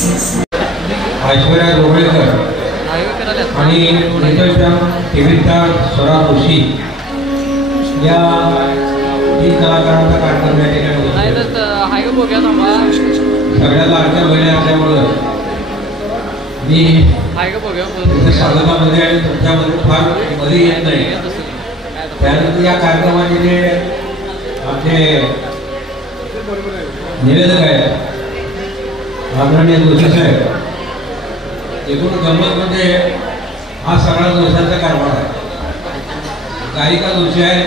ऐश्वर्या जोगळेकर आणि टिविता स्वरा जोशी या 3 कलाकारांचा कार्यक्रम या ठिकाणी सगळ्या लाडक्या बहिणी असल्यामुळं मी साधनामध्ये आणि तुमच्यामध्ये फार मध्ये येत नाही. त्यानंतर या कार्यक्रमाचे जे आपले निवेदक आहेत आदरणीय जोशी साहेब, एकूण गंमत म्हणजे हा सगळा जोशांचा कारभार आहे. गायिका जोशी आहे,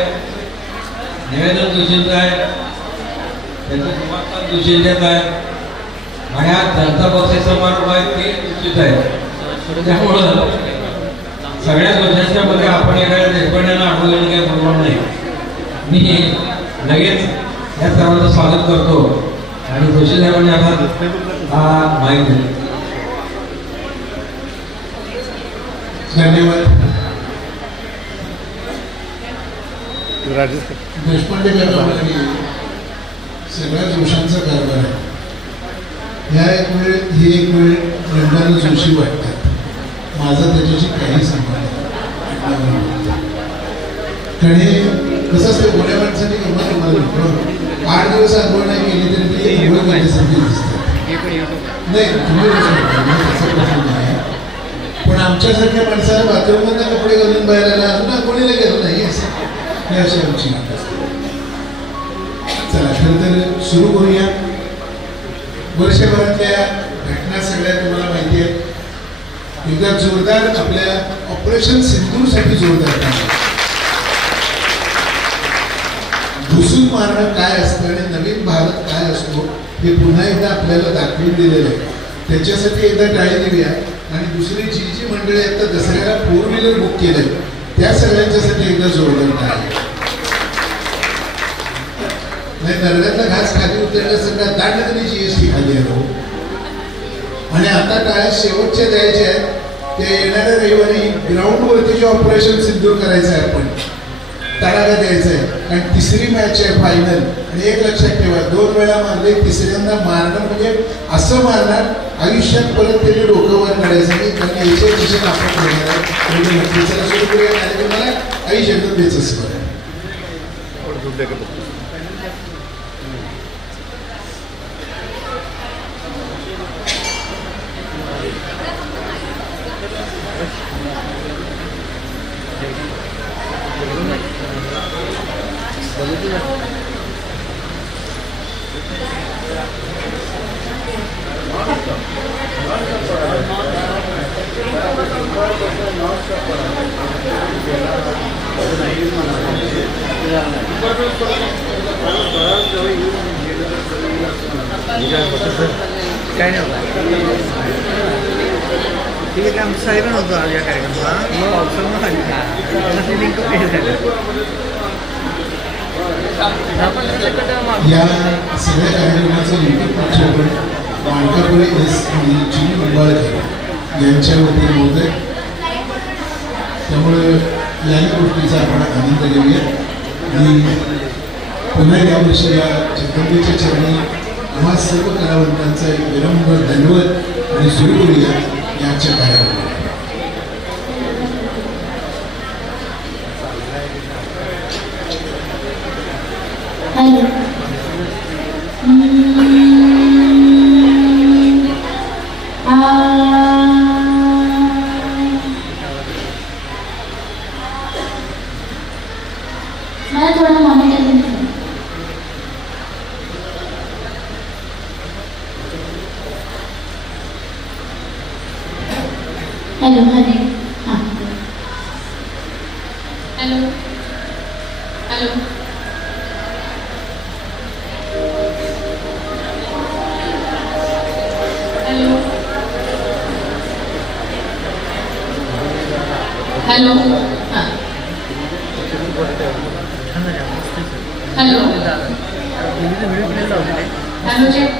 निवेदन जोशींचं आहे, त्यांचं दिमाग जोशींचेच आहे आणि हा जनता पक्ष समारोह आहे ते जोशीच आहे. त्यामुळं सगळ्या जोशांच्या मध्ये आपण एखाद्या देशपांड्यांना आठवलेलं काही बरोबर नाही. मी लगेच या सर्वांचं स्वागत करतो आणि जोशी साहेबांनी आता हा माहिती दिली. धन्यवाद. देशपांडे कारभार सगळ्या जोशांचा कारभार आहे. ह्या ही एक वेळ रंगाने जोशी वाटतात. माझा त्याच्याशी काही संबंध नाही. कारण हे कसं असतं, मोठ्या माणसाने गंमत तुम्हाला 8 दिवस आंघोळ नाही केली तरी ते आंघोळ करण्यासारखी दिसतात. नाही तुम्ही तसा प्रश्न नाही, पण आमच्यासारख्या माणसाला बाथरूममधून कपडे घालून बाहेर आला अजून कोणीला गेलं नाही असं हे अशी आमची नाट असते. चला खरं तर सुरू करूया. वर्षभरातल्या घटना सगळ्या तुम्हाला माहिती आहेत. एकदा जोरदार आपल्या ऑपरेशन सिंदूरसाठी जोरदार काम. घुसून मारणं काय असतं आणि नवीन भारत काय असतो हे पुन्हा एकदा आपल्याला दाखवून दिलेलं आहे. त्याच्यासाठी एकदा टाळी देऊया. आणि दुसरी जी जी मंडळी आता दसऱ्याला 4 व्हीलर बुक केलंय त्या सगळ्यांच्यासाठी एकदा जोरदार टाळी. नाही दरड्यातला घास खाली उतरल्या सगळ्या दांडकरी GST खाली आलो. आणि आता टाळ्या शेवटच्या द्यायच्या आहेत. ते येणाऱ्या रविवारी ग्राउंडवरती जे ऑपरेशन सिंदूर करायचं आहे आपण तडाखा द्यायचा आहे. आणि 3री मॅच आहे फायनल. आणि एक लक्षात ठेवा, 2 वेळा मारले, 3ऱ्यांदा मारणं म्हणजे असं मारणार आयुष्यात परत त्याने डोकं वर काढायचं नाही. कारण याच्या दिशेने आपण करणार आहे. म्हणजे नक्कीच सुरू करूया कार्यक्रमाला. आई शब्द द्यायचं बरं. काय नाही होता ठीक आहे. आमचं साहेब नव्हतं या कार्यक्रमाला पावसामुळे लिंक या सगळ्या कार्यक्रमाचं लिंक प्रक्षेपण माणकापुरे SG निंबाळकर यांच्या वतीने होत आहे. त्यामुळे याही गोष्टीचा आपण आनंद घेऊया. आणि पुन्हा यावर्षी या जगदंबेच्या चरणी आम्हा सर्व कलावंतांचा एक विनम्र धन्यवाद आणि सुरू करूया याच्या कार्यक्रमाला. मला थोडा मॉनिटर हेलो हरे हाँ हेलो हेलो हेलो हेलो हाँ hello hello check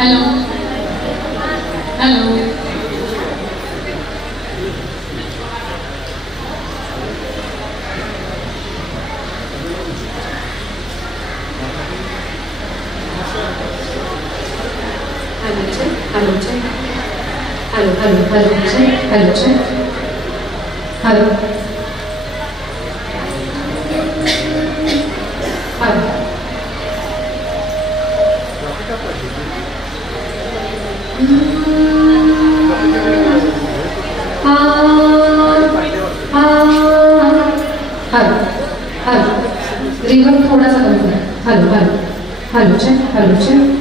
hello hello Hello, check. Hello, check. Hello, check. Hello. Hello reverb थोड़ा सा कम करें हेलो चेक हेलो चेक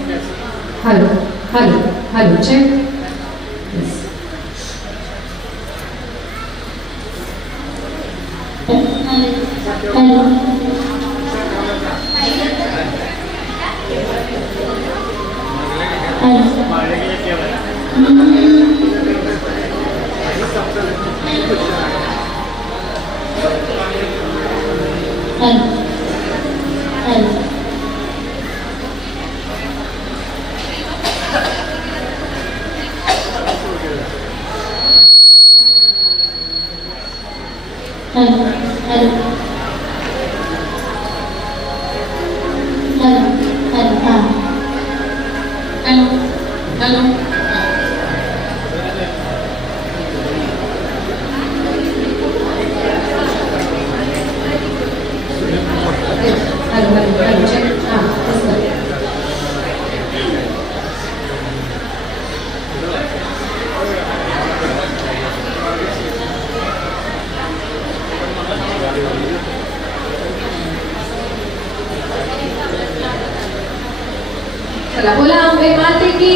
चला बोला अम्बे माते की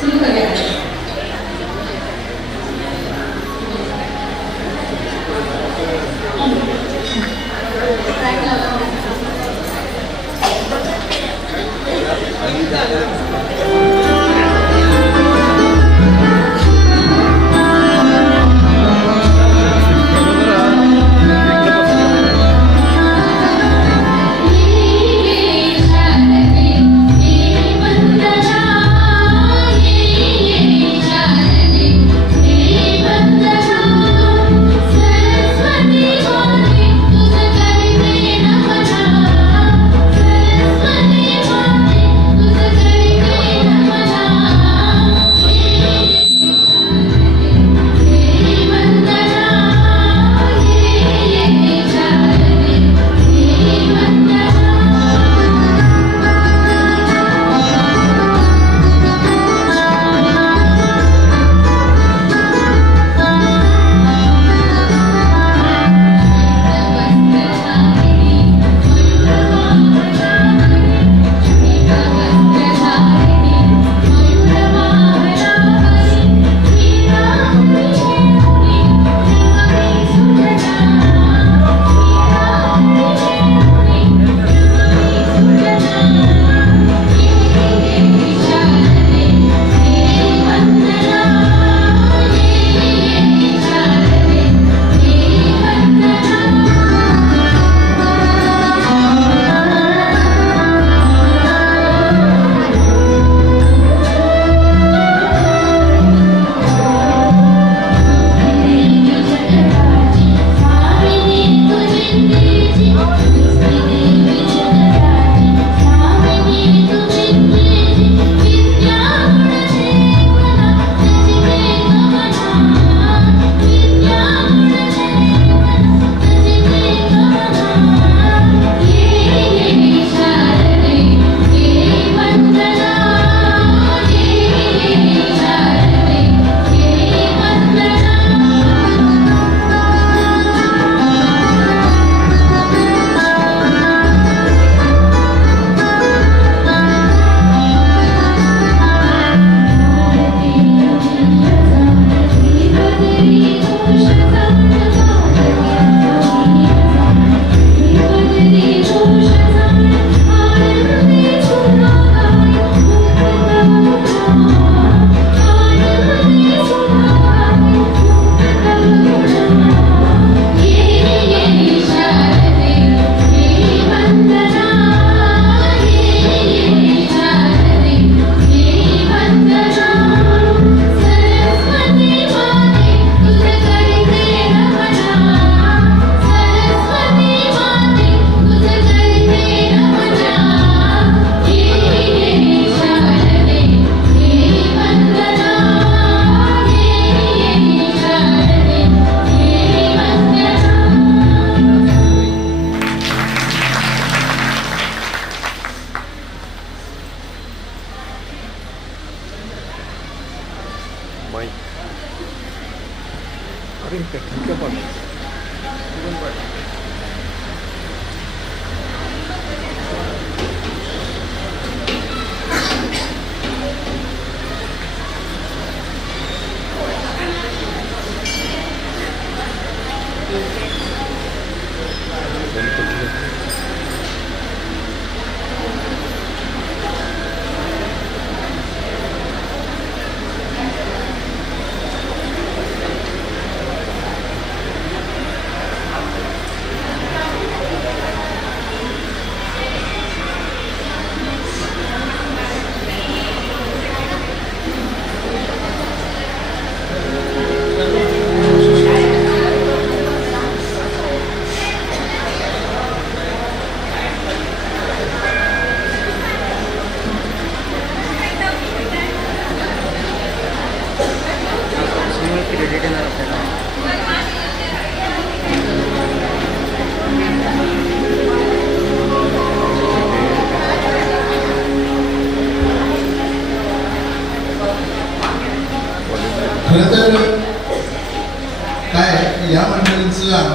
शुरू करें Thank you.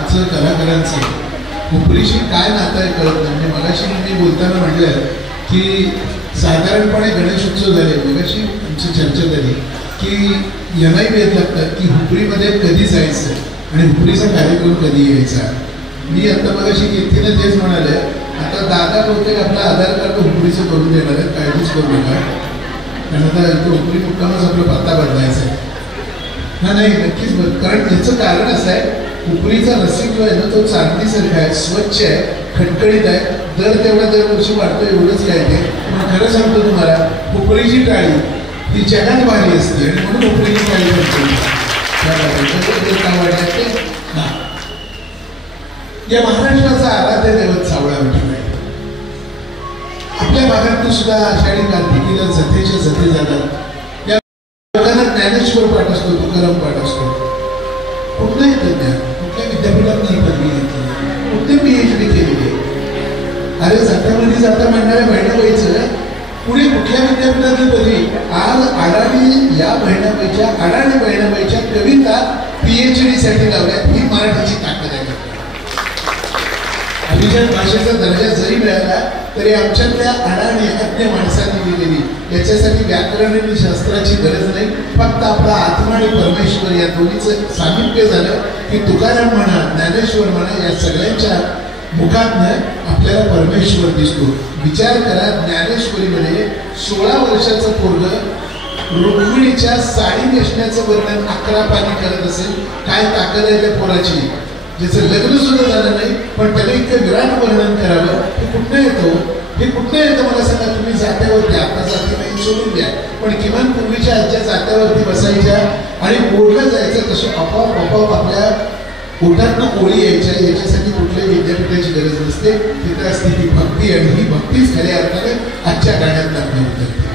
आमचं कलाकारांचं हुपरीशी काय नातं आहे कळत नाही. म्हणजे मगाशी मी बोलताना म्हटलं की साधारणपणे गणेशोत्सव झाले, मगाशी आमची चर्चा झाली की यांनाही भेद लागतात की हुपरीमध्ये कधी जायचं आणि हुपरीचा कार्यक्रम कधी यायचा. मी आता मगाशी कीर्तीनं तेच म्हणाले, आता दादा बहुतेक आपलं आधार कार्ड हुपरीचं करून देणार आहे, काळजीच करू नका. कारण आता इथं हुपरी मुक्कामच आपला पत्ता बदलायचा आहे. नाही नक्कीच कारण याचं कारण असं आहे, हुपरीचा रसिक जो आहे ना तो चांदणीसारखा आहे, स्वच्छ आहे, खटखटीत आहे, दर तेवढा दरवर्षी वाढतो एवढंच काय ते. पण खरं सांगतो तुम्हाला, हुपरीची टाळी ही जगात भारी असते आणि म्हणून हुपरीची टाळी करतो. या महाराष्ट्राचा आराध्य दैवत सावळा विठू आहे. आपल्या भागातून सुद्धा आषाढी कार्तिकीला जथेच्या जथे जातात. या लोकांना ज्ञानेश्वर पाठ असतो, तुकाराम पाठ असतो. कुठलं येतं ज्ञान? कुठल्या विद्यापीठात नाही पदवी घेतली, कुठे PhD केलेली आहे? अरे जात्यामध्ये जाता म्हणणाऱ्या बहिणाबाईचं पुढे कुठल्या विद्यापीठातली पदवी? आज अडाणी या बहिणाबाईच्या कविता PhD साठी लावल्या. ही मराठीची ताकद आहे. अभिजात भाषेचा दर्जा जरी मिळाला तरी आमच्यातल्या अडाणी अज्ञ माणसांनी दिलेली, याच्यासाठी व्याकरण आणि शास्त्राची गरज नाही. फक्त आपला आत्मा आणि परमेश्वर या दोन्हीचं सामिप्य झालं की तुकाराम म्हणा, ज्ञानेश्वर म्हणा, या सगळ्यांच्या मुखातनं आपल्याला परमेश्वर दिसतो. विचार करा, ज्ञानेश्वरीमध्ये 16 वर्षाचं पोरगं रुक्मिणीच्या साडी नेसण्याचं वर्णन 11 पानी करत असेल. काय ताकद आहे त्या पोराची, ज्याचं लग्न सुद्धा झालं नाही पण त्याला इतकं विराट वर्णन करावं. हे कुठनं येतं मला सांगा. तुम्ही जात्यावरती, आता जाती नाही सोडून द्या, पण किमान पूर्वीच्या आजच्या जात्यावरती बसायच्या आणि ओढलं जायचं, तसं आपोआप आपल्या ओठातनं ओळी यायच्या. याच्यासाठी कुठल्याही विद्यापीठाची गरज नसते. तिथं असते ती भक्ती, आणि ही भक्तीच खऱ्या अर्थाने आजच्या गाण्यात लागली होती.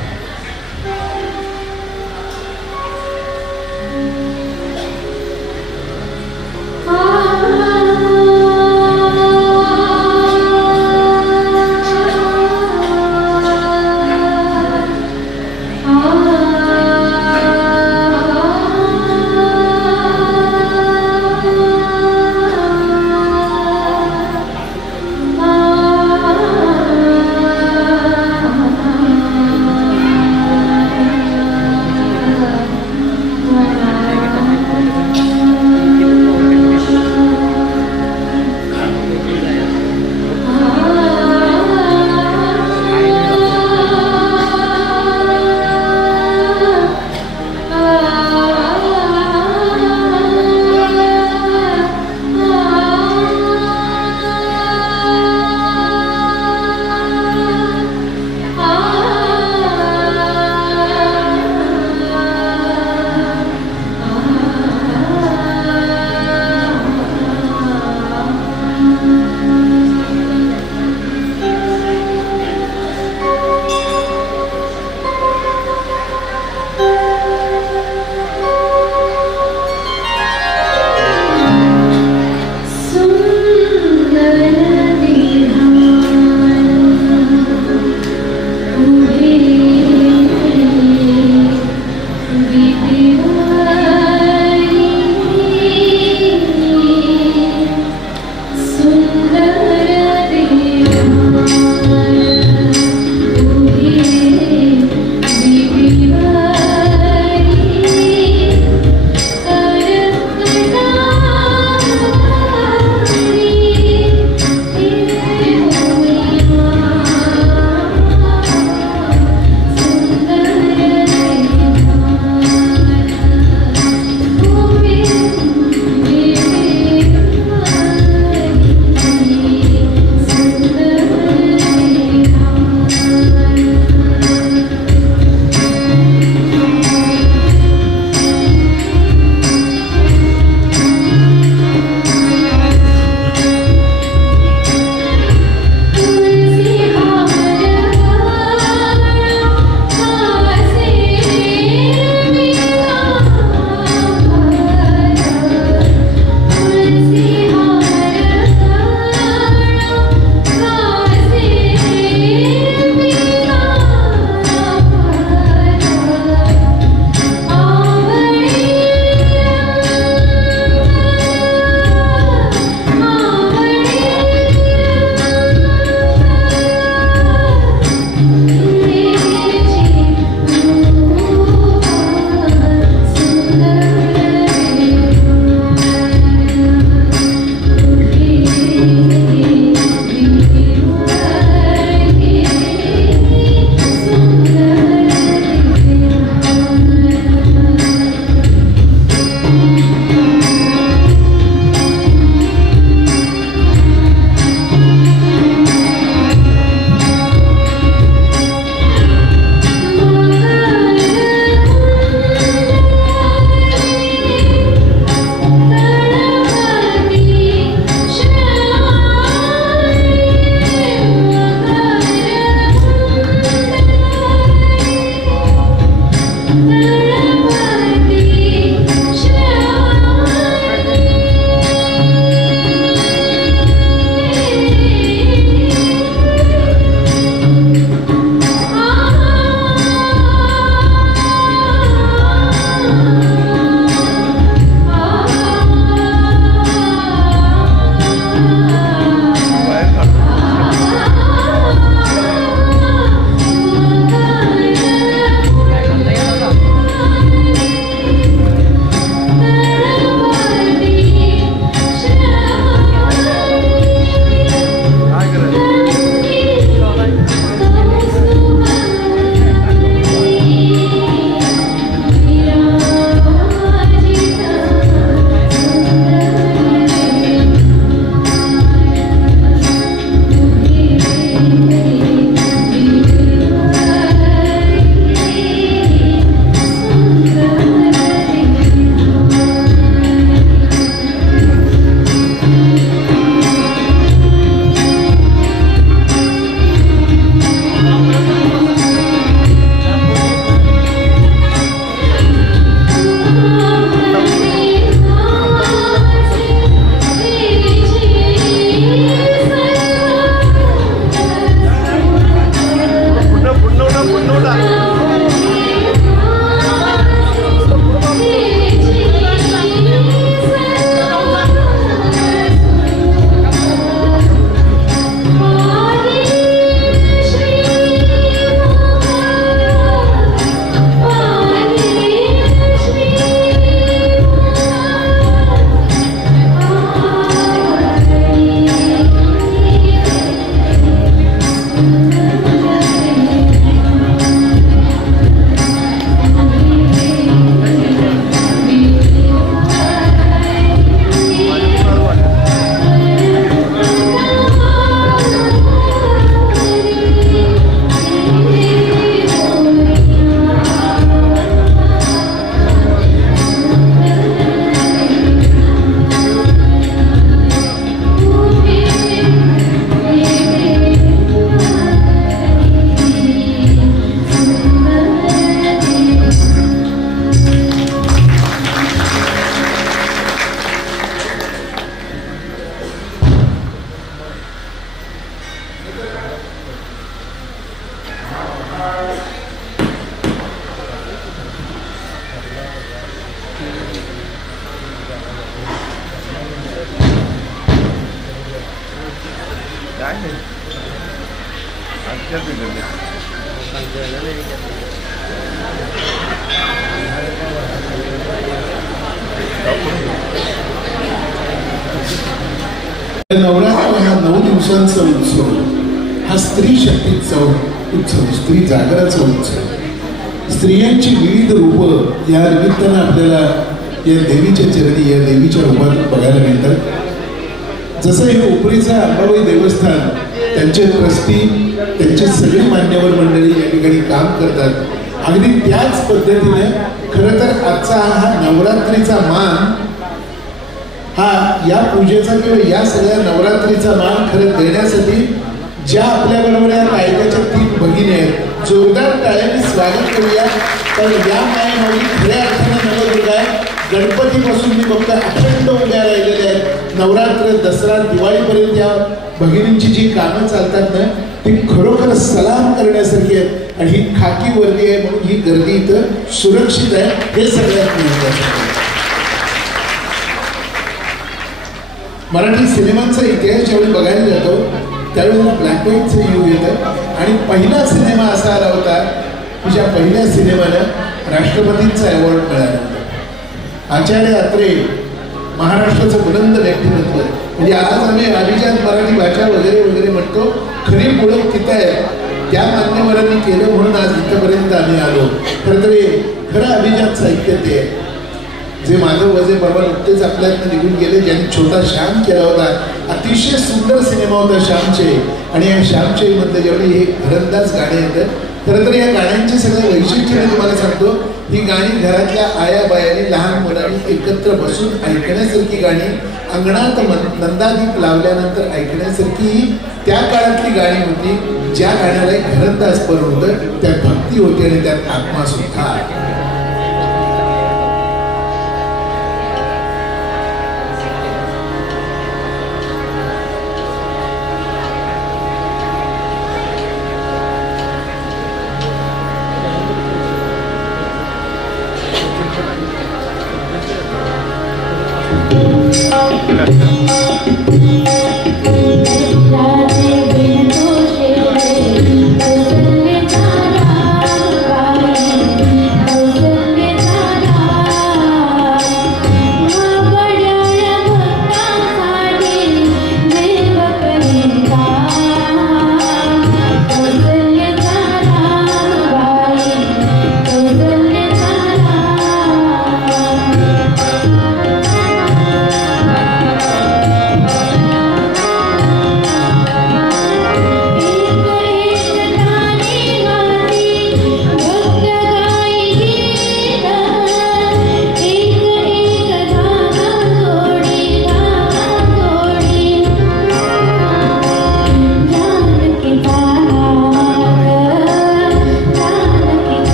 काय नाही आजच्याच नवरात्र हा 9 दिवसांचा उत्सव, हा स्त्री शक्तीचा उत्सव, स्त्री जागराचा उत्सव, स्त्रियांची विविध रूपं या निमित्तानं आपल्याला या देवीच्या चरणी, या देवीच्या रूपात बघायला मिळतात. जसं हे उपरीचं अंबाबाई देवस्थान, त्यांचे ट्रस्टी, त्यांचे सगळे मान्यवर मंडळी या ठिकाणी काम करतात. अगदी त्याच पद्धतीने खरं तर आजचा हा नवरात्रीचा मान, हा या पूजेचा किंवा या सगळ्या नवरात्रीचा मान खरं देण्यासाठी ज्या आपल्याबरोबर या कायद्याच्या 3 भगिनी आहेत, जोरदार टाळ्यांनी स्वागत करूया. तर या मायेमाऊली खऱ्या अर्थानं नवदुर्गा आहे. गणपतीपासून मी फक्त अखंड उभ्या राहिलेल्या आहेत. नवरात्र, दसरा, दिवाळीपर्यंत या भगिनींची जी कामं चालतात ना, ती खरोखर सलाम करण्यासारखी आहेत. आणि ही खाकी वर्दी आहे म्हणून ही गर्दी इथं सुरक्षित आहे, हे सगळ्यात महत्त्वाचं. मराठी सिनेमांचा इतिहास ज्यावेळी बघायला जातो त्यावेळी मला ब्लॅक व्हाईटचं युग येतं. आणि पहिला सिनेमा असा आला होता की ज्या पहिल्या सिनेमानं राष्ट्रपतींचा अवॉर्ड मिळाला होता. आचार्य अत्रे, महाराष्ट्राचं बुलंद व्यक्तिमत्व. म्हणजे आज आम्ही अभिजात मराठी भाषा वगैरे वगैरे म्हणतो, खरी ओळख तिथं आहे त्या मान्यवरांनी केलं म्हणून आज इथपर्यंत आम्ही आलो. खरं तर खरं अभिजात साहित्य ते आहे जे माधव वजे बाबा नुकतेच आपल्यातनं निघून गेले, ज्यांनी छोटा श्याम केला होता. अतिशय सुंदर सिनेमा होता श्यामचे. आणि या श्यामचे मधले जेवढे हे घरंदाज गाणे येतात, खरं तर या गाण्यांचे सगळे वैशिष्ट्य मी तुम्हाला सांगतो. ही गाणी घरातल्या आया बायांनी, लहान मुलांनी एकत्र बसून ऐकण्यासारखी गाणी, अंगणात नंदादीप लावल्यानंतर ऐकण्यासारखी त्या काळातली गाणी होती. ज्या गाण्याला एक घरंदाजपण होतं, त्यात भक्ती होती आणि त्यात आत्मा सुद्धा.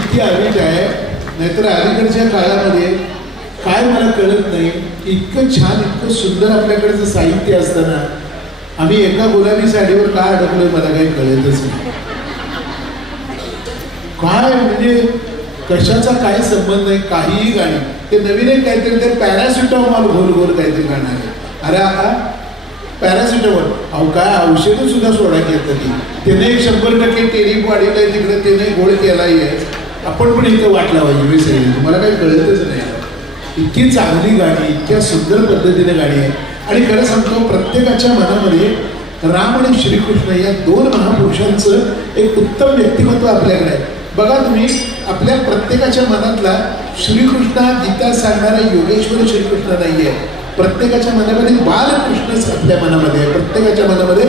इतकी अवीट आहे, नाहीतर अलीकडच्या काळामध्ये काय मला कळत नाही, इतकं छान इतकं सुंदर आपल्याकडचं साहित्य असताना आम्ही एका गुलाबी साडीवर का अडकलोय मला काही कळतच नाही. काय म्हणजे कशाचा काय संबंध आहे. काहीही गाणी ते नवीन एक काहीतरी ते पॅरासिटामॉल गोल गोल काहीतरी गाणं आहे. अरे आता पॅरासिटामॉल अहो काय औषधं सुद्धा सोडायची येतं ती. त्याने 100% टेरिक वाढवलंय तिकडे, त्याने गोळ केलाही आहे. आपण पण इथं वाट लावायची विसरली, तुम्हाला काही कळतच नाही. इतकी चांगली गाणी, इतक्या सुंदर पद्धतीने गाणी आहे. आणि खरं सांगतो प्रत्येकाच्या मनामध्ये राम आणि श्रीकृष्ण या दोन महापुरुषांचं एक उत्तम व्यक्तिमत्व आपल्याकडे आहे. बघा तुम्ही आपल्या प्रत्येकाच्या मनातला श्रीकृष्ण गीता सांगणारा योगेश्वर श्रीकृष्ण नाही आहे. प्रत्येकाच्या मनामध्ये बालकृष्णच आपल्या मनामध्ये आहे. प्रत्येकाच्या मनामध्ये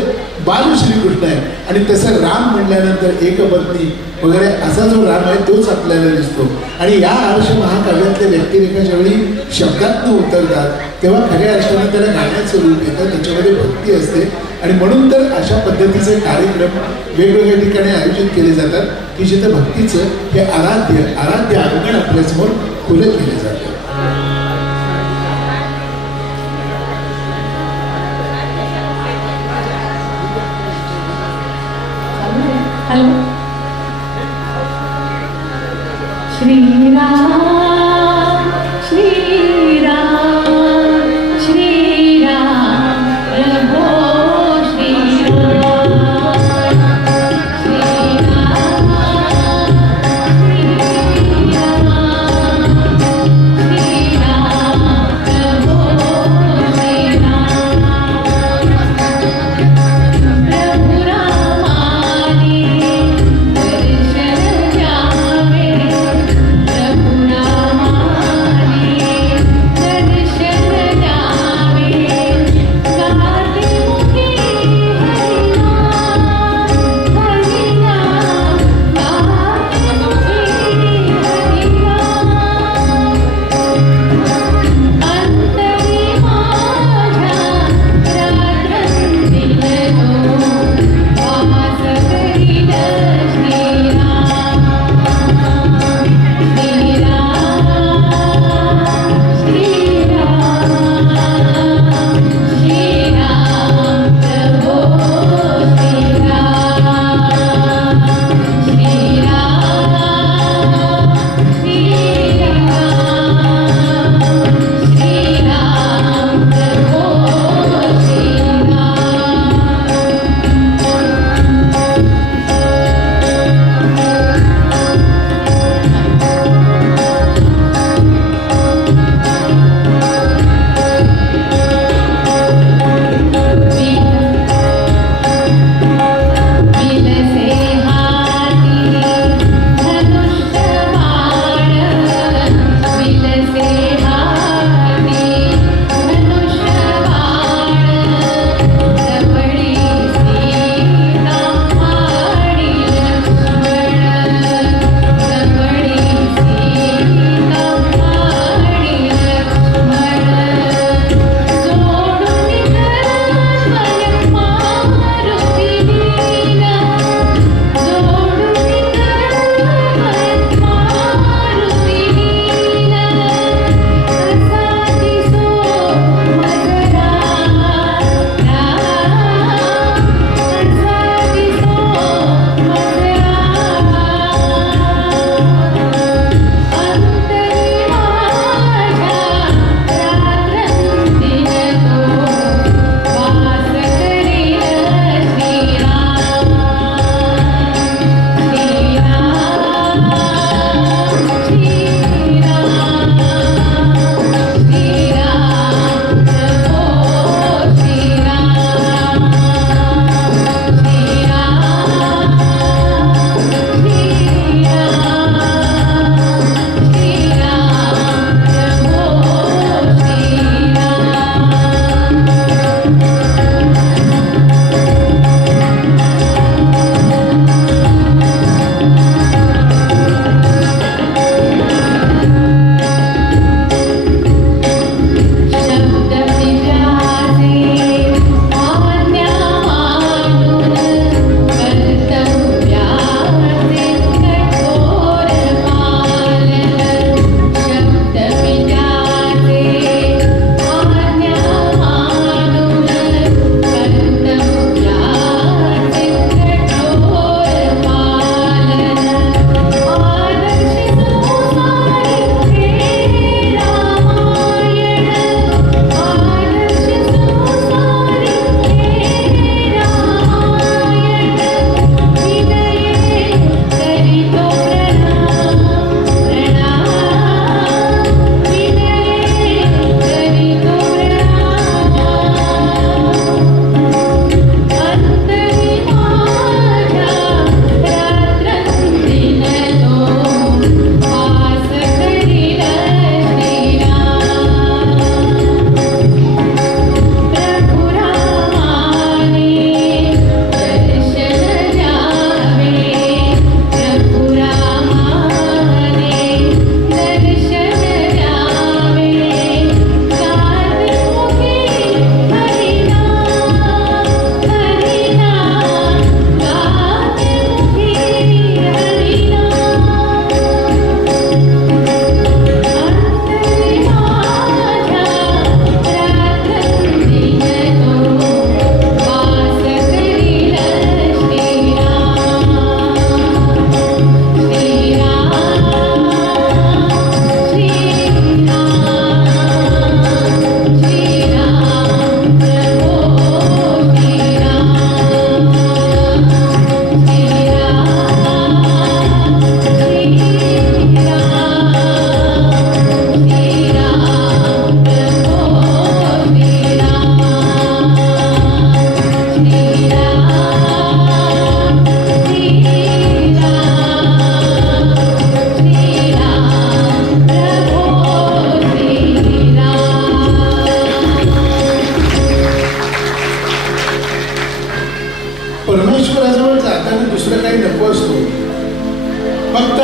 बाल श्रीकृष्ण आहे. आणि तसं राम म्हणल्यानंतर एकपत्नी वगैरे असा जो राम आहे तोच आपल्याला दिसतो. आणि या आर्ष महाकाव्यातल्या व्यक्तिरेखाच्या वेळी शब्दातनं उतरतात तेव्हा खऱ्या अर्थानं त्याला गाण्याचं रूप येतं, त्याच्यामध्ये भक्ती असते. आणि म्हणून तर अशा पद्धतीचे कार्यक्रम वेगवेगळ्या ठिकाणी आयोजित केले जातात की जिथं भक्तीचं हे आराध्य अंगण आपल्यासमोर खुलं केले जातं. श्रीराम श्रीराम श्रीराम प्रभो श्रीराम श्रीराम श्रीराम श्रीराम प्रभो श्रीराम प्रभु रामाने दर्शन द्यावे प्रभु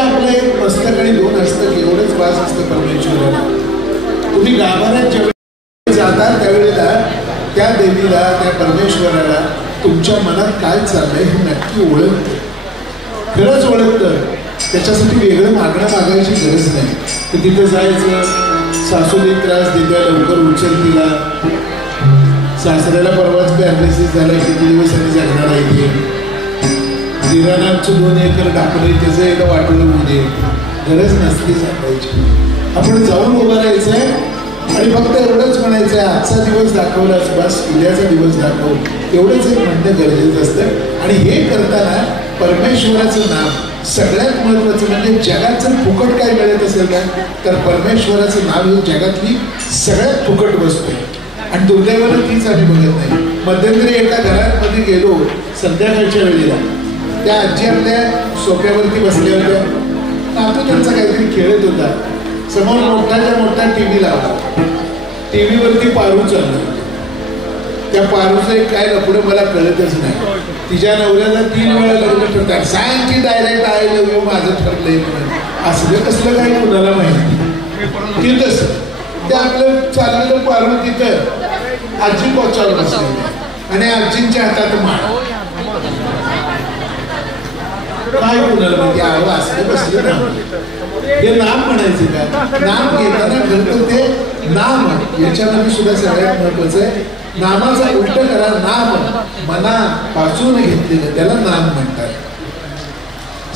आपलं एक मस्तक आणि दोन हस्तक एवढंच वास असतं परमेश्वराला. तुम्ही गाभाऱ्यात जेव्हा जाता त्यावेळेला त्या देवीला, त्या परमेश्वराला तुमच्या मनात काय चाललंय हे नक्की ओळखतं, खरंच ओळखतं. त्याच्यासाठी वेगळं मागायची गरज नाही. तर तिथं जायचं, सासूने त्रास देत्या, लवकर उचल तिला, सासऱ्याला परवाच पॅरालिसिस झाला, किती दिवस आणि जगणार आहे ते, दिराणांचं 2 एकर टाकले त्याचं एकदा वाटलं होऊ दे, गरज नसली सांगायची. आपण जाऊन उभं राहायचं आहे आणि फक्त एवढंच म्हणायचं आहे, आजचा दिवस दाखवलाच बस, उद्याचा दिवस दाखव, एवढंच एक म्हणणं गरजेचं असतं. आणि हे करताना परमेश्वराचं नाव सगळ्यात महत्त्वाचं. म्हणजे जगात जर फुकट काय मिळत असेल का, तर परमेश्वराचं नाव हे जगातली सगळ्यात फुकट वस्तू आहे. आणि दुर्दैवानं तीच आम्ही बघत नाही. मध्यंतरी एका घरामध्ये गेलो संध्याकाळच्या वेळेला, त्या आजी आपल्या सोफ्यावरती बसल्या होत्या, नातू त्यांचा काहीतरी खेळत होता. समोर मोठाच्या मोठा TV लावला, TV वरती पारू चाललं. त्या पारूचं काय लफडं मला कळतच नाही. तिच्या नवऱ्याला 3 वेळा लग्न ठरतात, सांग की डायरेक्ट आय लव्ह यू माझं ठरलंय म्हणून. असलं कसलं काही कुणाला माहिती. तिथंच ते आपलं चाललेलं पारू तिथं आजी पोचायला बसले आणि आजींच्या हातात माळ. काय कुणाला माहिती आवं असलं बसलं ना. हे नाम म्हणायचं का, नाम घेताना खरं ते नाम याच्यामध्ये सुद्धा सगळ्यात महत्वाचं आहे. नामाचा उलट करा, नाम मनापासून घेतलेलं त्याला नाम म्हणतात.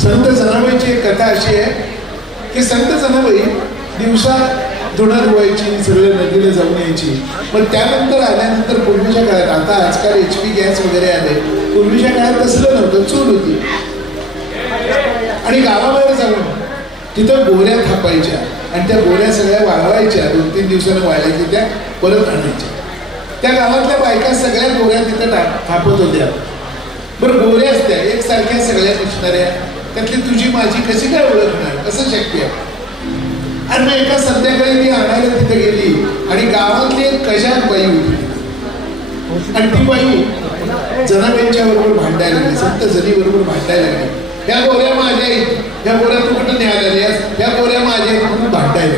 संत जनाबाईची एक कथा अशी आहे की संत जनाबाई दिवसा धुणं धुवायची, सगळं नदीला जाऊन यायची. पण त्यानंतर आल्यानंतर पूर्वीच्या काळात, आता आजकाल HP गॅस वगैरे आले, पूर्वीच्या काळात तसलं नव्हतं, चूल होती. आणि गावाबाहेर जाऊन तिथं गोऱ्या थापायच्या आणि त्या गोऱ्या सगळ्या वाळवायच्या. 2-3 दिवसानं वाळल्या की त्या परत आणायच्या. त्या गावातल्या बायका सगळ्या गोऱ्या तिथं थापत होत्या. बरं गोऱ्या असत्या एकसारख्या सगळ्या दिसणाऱ्या, त्यातली तुझी माझी कशी काय ओळखणार, कसं शक्य आहे. आणि मग एका संध्याकाळी ती आणायला तिथे गेली आणि गावातली एक कजान बाई होती आणि ती बाई जनाबाईंच्या बरोबर भांडायला लागली, संत जनी बरोबर भांडायला लागली. ह्या गोऱ्या माझ्या आहेत, ह्या गोऱ्या तू कुठं न्यायला आल्यास, ह्या गोऱ्या माझ्या आहेत म्हणून भांडायला.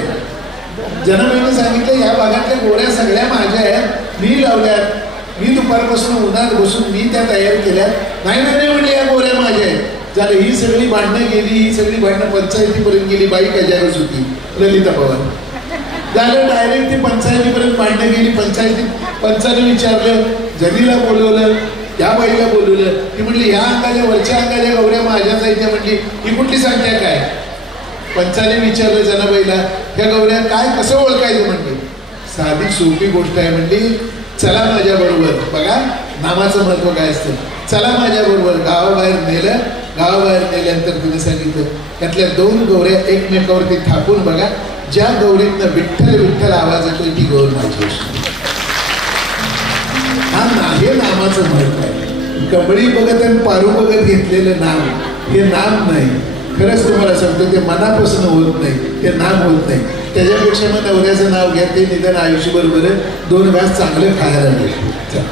जनाबाईने सांगितलं ह्या भागातल्या गोऱ्या सगळ्या माझ्या आहेत, मी लावल्यात, मी दुपारपासून उन्हात बसून मी त्या तयार केल्या. नाही म्हणले या गोऱ्या माझ्या आहेत. झालं, ही सगळी भांडणं गेली, ही सगळी भांडणं पंचायतीपर्यंत गेली. बाई कजारच होती, ललिता पवार. झालं, डायरेक्ट ती पंचायतीपर्यंत भांडणं गेली. पंचाने विचारलं, जनीला बोलवलं, त्या बाईला बोलवलं. ती म्हटली ह्या अंगाच्या वरच्या अंगाच्या गौऱ्या माझ्याच आहेत. त्या म्हटली ही कुठली सांगत्या काय. पंचाने विचारलं जनाबाईला, ह्या गौऱ्या काय कसं ओळखायचं. म्हणली साधी सोपी गोष्ट आहे. म्हणली चला माझ्या बरोबर, बघा नामाचं महत्व काय असतं. चला माझ्या बरोबर. गावाबाहेर नेलं. गावाबाहेर नेल्यानंतर तिने सांगितलं त्यातल्या 2 गौऱ्या एकमेकावरती थापून बघा, ज्या गौरीतनं विठ्ठल विठ्ठल आवाज येतो ती गौर माझी. हे नामाचं महत्व आहे. कबळी बघत आणि पारू बघत घेतलेलं नाम हे नाम नाही. खरंच तुम्हाला सांगतो ते मनापासून होत नाही, ते नाम होत नाही. त्याच्यापेक्षा मग नवऱ्याचं नाव घ्या, ते निदान आयुष्यभर 2 घास चांगलं खायला मिळेल.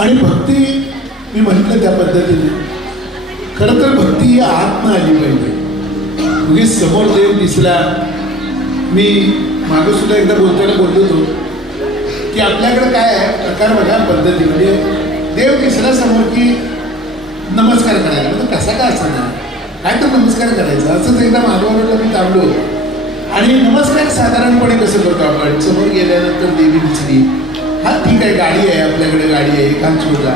आणि भक्ती मी म्हटलं त्या पद्धतीने खरं तर भक्ती ही आत्मा आली पाहिजे. उगीच समोर देव दिसला. मी मागं सुद्धा एकदा बोलताना बोललो होतो की आपल्याकडे काय आहे प्रकार बघा पद्धती म्हणजे देव दिसला समोर की नमस्कार करायला म्हणजे कसा काय असणार काय तर नमस्कार करायचा. असंच एकदा माधवारोडला मी थांबलो आणि नमस्कार साधारणपणे कसं करतो आपण समोर गेल्यानंतर देवी दिसली हा ठीक आहे गाडी आहे आपल्याकडे गाडी आहे एक हात सोडला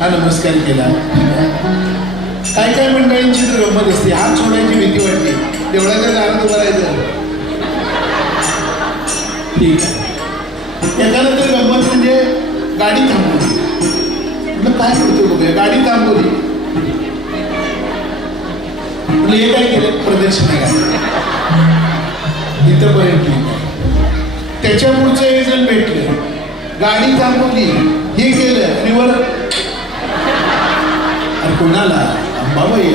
हा नमस्कार केला. काय काय मंडळींची तर गंमत असते हात सोडायची भीती वाटते देवळाच्या दारात उभं राहायचं ठीक आहे. त्याच्यानंतर गंमत म्हणजे गाडी थांबवली म्हटलं काय करतो बघूया गाडी थांबवली म्हटलं हे काय केलं प्रदर्शन इथंपर्यंत ठीक आहे. त्याच्या पुढचं एक जण भेटले गाडी थांबवली हे केलं आणि वर कोणाला अंबाबाई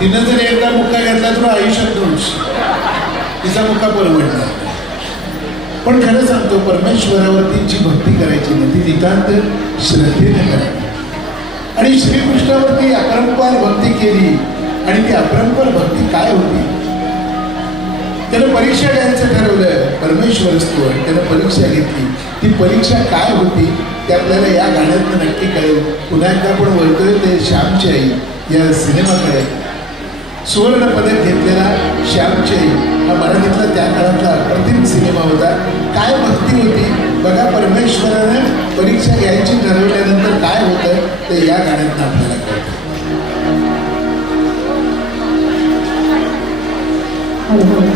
तिनं जर एकदा मुक्का घातला तर आयुष्यात दोष तिचा मुक्का परवडला. पण खरं सांगतो परमेश्वरावरतीची भक्ती करायची नाही ती नितांत श्रद्धेने करायची. आणि श्रीकृष्णावरती अपरंपार भक्ती केली आणि ती अपरंपार भक्ती काय होती त्यानं परीक्षा द्यायचं ठरवलं. परमेश्वर असतो त्यानं परीक्षा घेतली. ती परीक्षा काय होती ते आपल्याला या गाण्यातनं नक्की कळेल. पुन्हा एकदा आपण वळतोय ते श्यामची आई या सिनेमाकडे. सुवर्ण पदक घेतलेला श्यामची आई हा मराठीतला त्या काळातला अप्रतिम सिनेमा होता. काय भक्ती होती बघा. परमेश्वरानं परीक्षा घ्यायची ठरवल्यानंतर काय होतं ते या गाण्यातनं आपल्याला कळतं. द्रौपदी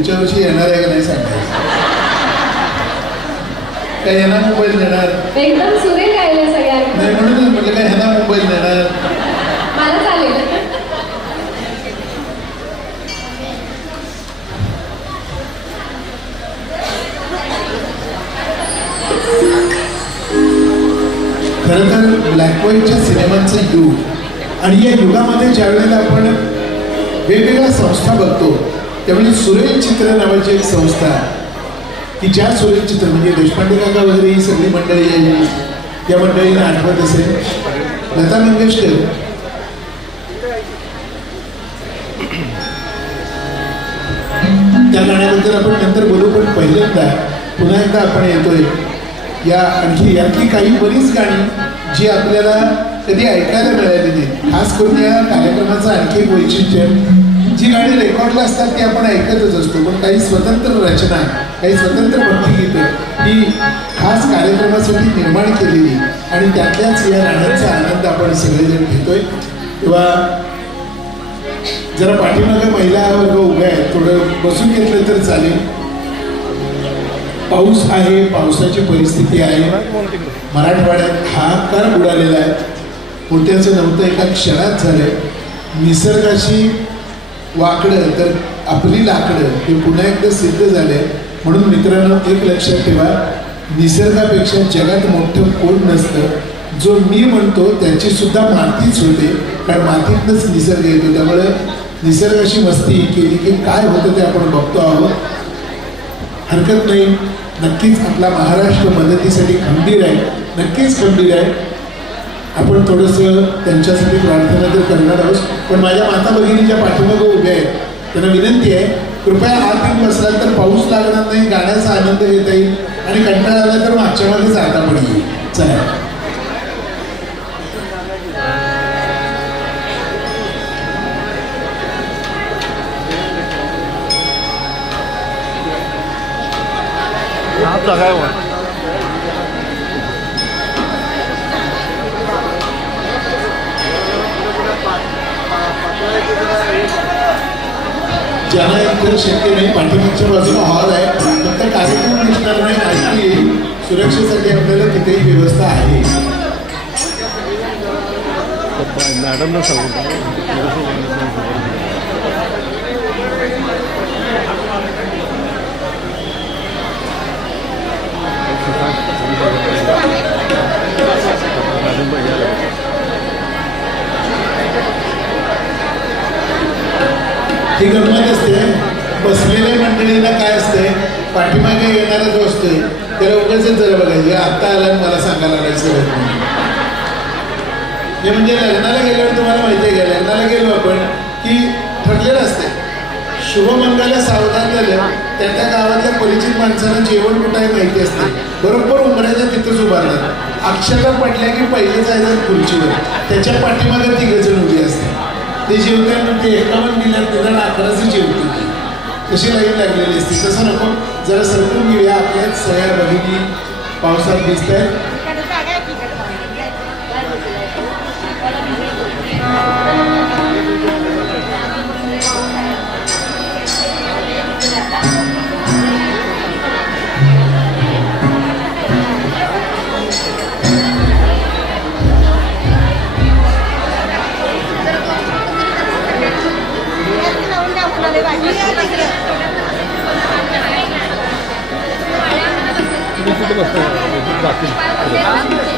पुढच्या वर्षी येणार आहे का नाही सांगायचं. काय ह्यांना मोबाईल देणार एकदम सुरेल गायले सगळ्यांना. नाही म्हणूनच म्हटलं काय ह्यांना मोबाईल देणार. मला चालेल. खरं तर ब्लॅक व्हाईटच्या सिनेमांचं युग आणि या युगामध्ये ज्या वेळेला आपण वेगवेगळ्या संस्था बघतो त्यावेळी सुरेल चित्र नावाची एक संस्था की ज्या सुरेल चित्र म्हणजे देशपांडे काका वगैरे ही सगळी मंडळी आहे. त्या मंडळींना आठवत असेल लता मंगेशकर त्या गाण्याबद्दल आपण नंतर बोलू. पण पहिल्यांदा पुन्हा एकदा आपण येतोय या आणखी यातली काही बरीच गाणी जी आपल्याला कधी ऐकायला मिळाली नाही. खास करून या कार्यक्रमाचं आणखी एक वैशिष्ट्य जी गाणी रेकॉर्डला असतात ती आपण ऐकतच असतो. पण काही स्वतंत्र रचना काही स्वतंत्र भक्तिगीतं ही खास कार्यक्रमासाठी निर्माण केलेली आणि त्यातल्याच या गाण्यांचा आनंद आपण सगळेजण घेतोय. तेव्हा जरा पाठीमागे महिला वर्ग उभ्या आहेत थोडं बसून घेतलं तर चालेल. पाऊस आहे पावसाची परिस्थिती आहे. मराठवाड्यात हाहाकार उडालेला आहे. मोठ्याचं नव्हतं एका क्षणात झालंय. निसर्गाशी वाकडं तर आपली लाकडं हे पुन्हा एकदा सिद्ध झालंय. म्हणून मित्रांनो एक लक्षात ठेवा निसर्गापेक्षा जगात मोठं कोण नसतं. जो मी म्हणतो त्याची सुद्धा मातीच होते कारण मातीतनंच निसर्ग येतो. त्यामुळे निसर्गाशी मस्ती केली की काय होतं ते आपण बघतो आहोत. हरकत नाही. नक्कीच आपला महाराष्ट्र मदतीसाठी खंबीर आहे. नक्कीच खंबीर आहे. आपण थोडंसं त्यांच्यासाठी प्रार्थना तर करणार आहोत. पण माझ्या माता भगिनीच्या पाठीमागं उभ्या आहेत त्यांना विनंती आहे कृपया आत येऊन बसलात तर पाऊस लागणार नाही गाण्याचा आनंद घेता येईल आणि कंटाळा आला तर मागच्या मागे जाता पण येईल. चला ज्यांना इतर शक्य नाही पाठीमागच्या बाजूला हॉल आहे फक्त कार्यक्रम दिसणार नाही ऐकू येईल. सुरक्षेसाठी आपल्याला तिथेही व्यवस्था आहे. मॅडमला सांगू ही गंमत असते. बसलेल्या मंडळींना काय असते पाठीमागे येणारा जो असतोय त्याला उगाच जरा बघायचं आत्ता आला मला सांगायला लागायचं. हे म्हणजे लग्नाला गेल्यावर तुम्हाला माहिती आहे का लग्नाला गेलो आपण की ठरलेलं असते शुभमंगला सावधान झालं त्या त्या गावातल्या परिचित माणसांना जेवण कुठं आहे माहिती असते. बरोबर उमऱ्याच्या तिथंच उभारतात. अक्षता पडल्या की पहिले जायचं खुर्चीवर त्याच्या पाठीमागे 3 जण उभी असते. ते जेवताय पण ते 51 दिल्यात निदान 11च जेवतो ती तशी लाईन लागलेली असते. तसं नको जरा सरकून घेऊया. आपल्याच सगळ्या भगिनी पावसात दिसत आहेत. Thank you.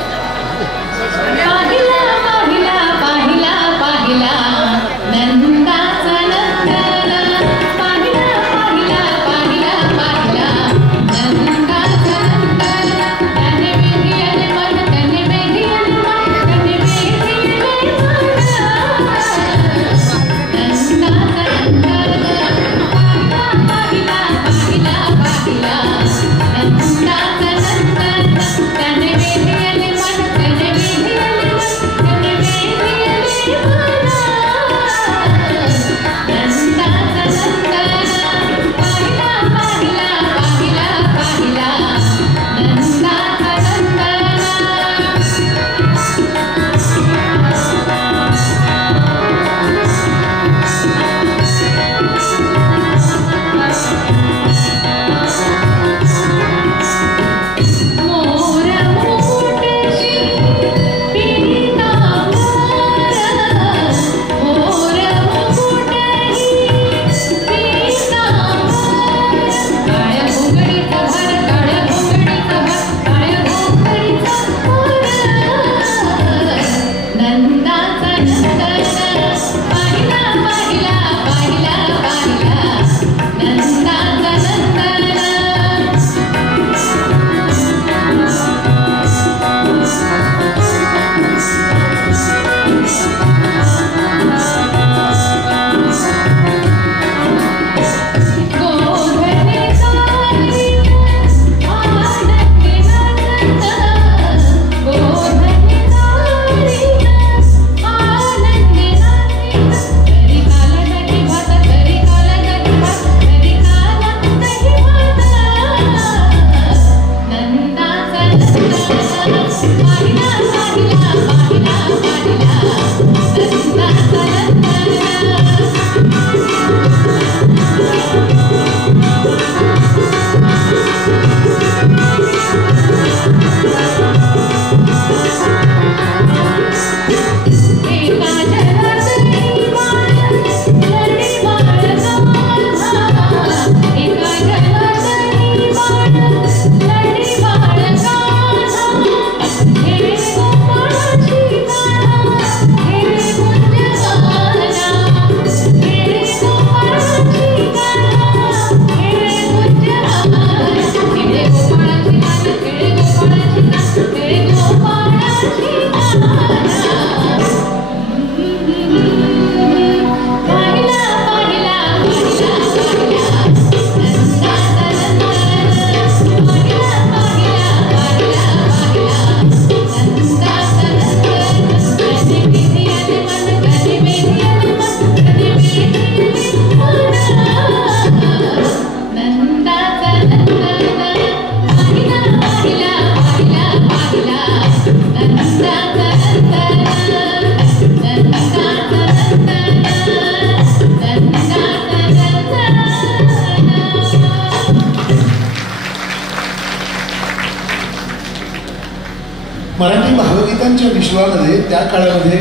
मराठी भावगीतांच्या विश्वामध्ये त्या काळामध्ये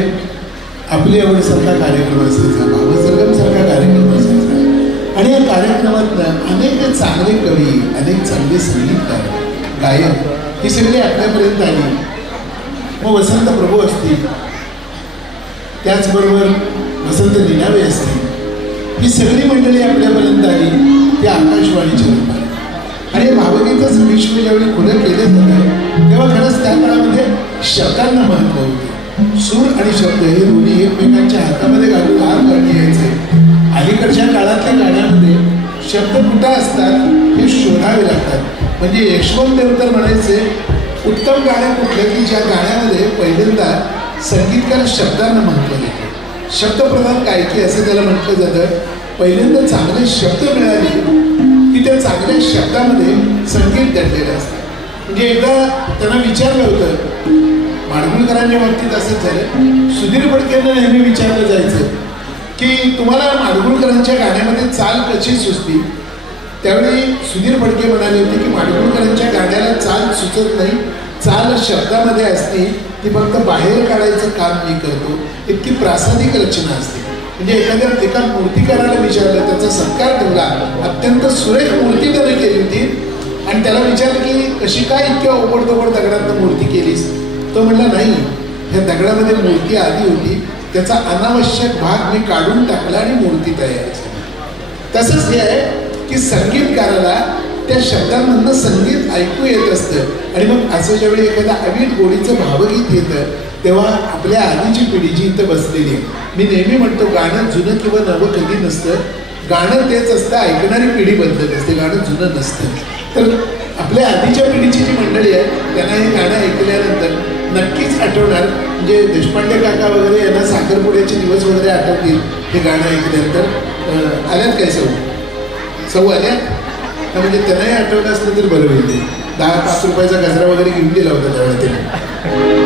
आपली आवडीसारखा कार्यक्रम असायचा, भावसरगमसारखा कार्यक्रम असायचा. आणि या कार्यक्रमातनं अनेक चांगले कवी, अनेक चांगले संगीतकार, गायक ही सगळी आपल्यापर्यंत आली. मग वसंत प्रभू असतील, त्याचबरोबर वसंत निनावे असतील, ही सगळी मंडळी आपल्यापर्यंत आली ती आकाशवाणीच्या रूपाने. आणि भावगीतच विश्व ज्यावेळी खुलं केलं जातं तेव्हा खरंच त्या काळामध्ये शब्दांना महत्त्व होते. सूर आणि शब्द हे दोन्ही एकमेकांच्या हातामध्ये घालून हात गाणी यायचे. अलीकडच्या काळातल्या गाण्यामध्ये शब्द कुठं असतात हे शोधावे लागतात. म्हणजे यशवंत देव तर म्हणायचे उत्तम गाणं कुठलं की ज्या गाण्यामध्ये पहिल्यांदा संगीतकार शब्दांना महत्त्व देतो. शब्दप्रधान गायकी असं त्याला म्हटलं जातं. पहिल्यांदा चांगले शब्द मिळाले की त्या चांगल्या शब्दामध्ये संगीत दडलेलं असतं. म्हणजे एकदा त्यांना विचारलं होतं, माडगुळकरांच्या बाबतीत असंच झालं. सुधीर फडकेंना नेहमी विचारलं जायचं की तुम्हाला माडगुळकरांच्या गाण्यामध्ये चाल कशी सुचती. त्यावेळी सुधीर फडके म्हणाले होते की माडगुळकरांच्या गाण्याला चाल सुचत नाही, चाल शब्दामध्ये असते, ती फक्त बाहेर काढायचं काम मी करतो. इतकी प्रासादिक रचना असते. म्हणजे एका मूर्तिकाराला विचारलं, त्याचा सत्कार ठेवला, अत्यंत सुरेख मूर्ती त्याने केली होती. आणि त्याला विचारलं की कशी काय इतक्या ओबडधोबड दगडात मूर्ती केलीस. तो म्हणला नाही, ह्या दगडामध्ये मूर्ती आधी होती, त्याचा अनावश्यक भाग मी काढून टाकला आणि मूर्ती तयार झाली. तसंच हे आहे की संगीतकाराला त्या शब्दांमधनं संगीत ऐकू येत असतं. आणि मग असं ज्यावेळी एखादा अवीट गोडीचं भावगीत येतं तेव्हा आपल्या आधीची पिढी जी इथं बसलेली आहे, मी नेहमी म्हणतो गाणं जुनं किंवा नवं कधी नसतं, गाणं तेच असतं, ऐकणारी पिढी बदलत असते, गाणं जुनं नसतं. तर आपल्या आधीच्या पिढीची जी मंडळी आहे त्यांना हे गाणं ऐकल्यानंतर नक्कीच आठवणार. म्हणजे देशपांडे काका वगैरे यांना साखरपुड्याचे दिवस वगैरे आठवतील हे गाणं ऐकल्यानंतर. आल्यात काय सौ आल्या म्हणजे त्यांनाही आठवलं असलं तर बरं होईल. ते 10-5 रुपयाचा गजरा वगैरे घेऊन दिला होता त्यावेळेला.